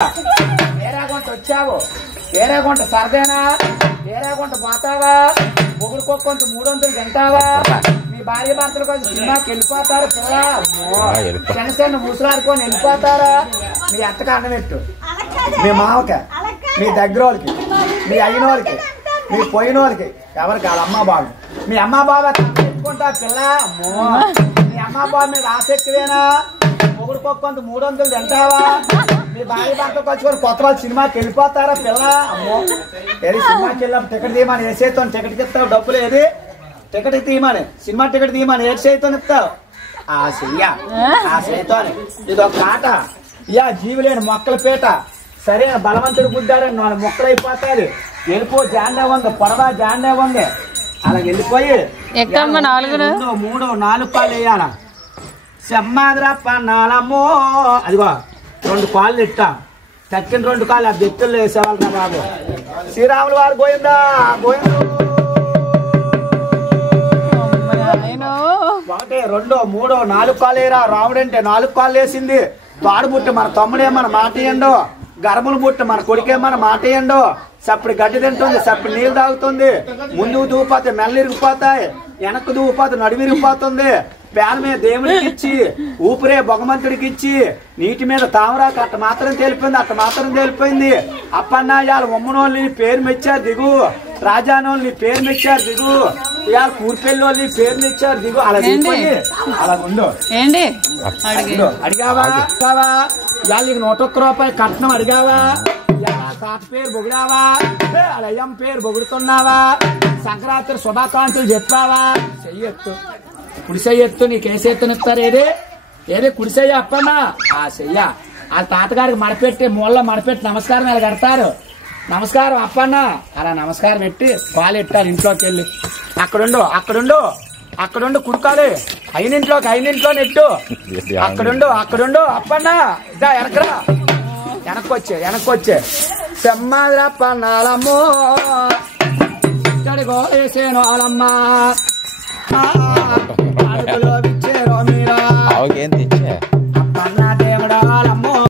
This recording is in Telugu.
ఏరాగుంట వచ్చావు, ఏరాగుంట సరదేనా, ఏరాగుంట పోతావా, ముగ్గురు కొంత 300 తింటావా, మీ భార్య భర్తల కోసం సినిమాకి వెళ్ళిపోతారు పిల్ల, చిన్న చిన్న ముసలాడుకొని వెళ్ళిపోతారా, మీ అత్తకి అన్నం పెట్టు, మీ మామకి, మీ దగ్గర వాళ్ళకి, మీ అయిన వాళ్ళకి, మీ పోయిన వాళ్ళకి, ఎవరికి వాళ్ళ అమ్మ బాబు, మీ అమ్మ బాబా పెట్టుకుంటా పిల్ల, అమ్మో మీ అమ్మ బాబు మీద ఆసక్తివేనా, మొగుడు కొంత 300 తింటావా, మీ భార్య భర్త కలుసుకొని కొత్త వాళ్ళు సినిమాకి వెళ్ళిపోతారా పిల్ల, అమ్మో ఏది సినిమాకి వెళ్ళాం టికెట్ తీయమని ఏ చేతో టికెట్కి ఇస్తావు, డబ్బులు ఏది టికెట్ తీయమని, సినిమా టికెట్ తీయమని ఏ చేతో ఇస్తావు, ఆ చెయ్యా ఆ చేతోని ఇది ఒక ఆట, ఇయా జీవులేని మొక్కల పీట, సరైన బలవంతుడు గుద్దారని 4 మొక్కలు అయిపోతాయి, వెళ్ళిపో జాండే ఉంది, పొడవా జాండే ఉంది, అలా వెళ్ళిపోయి 2, 3, 4 కాళ్ళు వేయాల, చెమ్మాదిరా పన్నాలమ్మో, అదిగో 2 కాళ్ళు ఇట్టా, తక్కిన 2 కాళ్ళు ఆ వ్యక్తుల్లో వేసేవాళ్ళు నా బాబు, శ్రీరాములు వారు గోయిందా గోయిందు, 1, 2, 3, 4 కాళ్ళు వేయరా, రాముడు అంటే 4 కాళ్ళు వేసింది, పాడు పుట్టి మన తమ్ముడే మన మాట ఇయ్యండు, గర్భులు పుట్టి మన కొడుకే మన మాట ఇయ్యండు, సప్పుడు గడ్డి తింటుంది, సప్పుడు నీళ్ళు తాగుతుంది, ముందుకు దూపోతే మెల్ల ఇరిగిపోతాయి, వెనక్కు దూపోతే నడుము ఇరిగిపోతుంది, పేల మీద దేవుడికి ఇచ్చి ఊపిరే భగవంతుడికి ఇచ్చి నీటి మీద తామరాకు అట్ట మాత్రం తేలిపోయింది, అట్ట మాత్రం తేలిపోయింది, అప్పన్నాయాలు ఉమ్మనోళ్ళని పేరు మెచ్చారు దిగు, రాజానోళ్ళని పేరు మెచ్చారు దిగు, ఇవాళ కూర్పెళ్ళోళ్ళని పేరు మెచ్చారు దిగు, అలా దిగిపోయి అలా ఉండు అడిగావా ఇవాళ నీకు 101 రూపాయలు కట్నం అడిగావా, తాత పేరు పొగిడావా, అయ్యం పేరు పొగుడుతున్నావా, సంక్రాంతి శుభాకాంక్షలు చెప్పావా, చెయ్యొత్తు కుడి చెయ్యొత్తు, నీకేసేత్తనిస్తారు ఏది ఏది కుడి చెయ్య అప్పన్నా, ఆ చెయ్య వాళ్ళ తాతగారికి మడపెట్టి మూలలో మడపెట్టి నమస్కారం అలా కడతారు, నమస్కారం అప్పన్నా అలా నమస్కారం పెట్టి పాలు ఎట్టారు, ఇంట్లోకి వెళ్ళి అక్కడుండు కుడుకాలి, అయినింట్లో నెట్టు, అక్కడుండు అప్పన్నా ఇదా వెనకరా, వెనక్కొచ్చే చెమ్మాదిరా పన్నాలమ్మో ఇక్కడికో వేసేను వాళ్ళమ్మ అడుగులో విచ్చేరో మీరా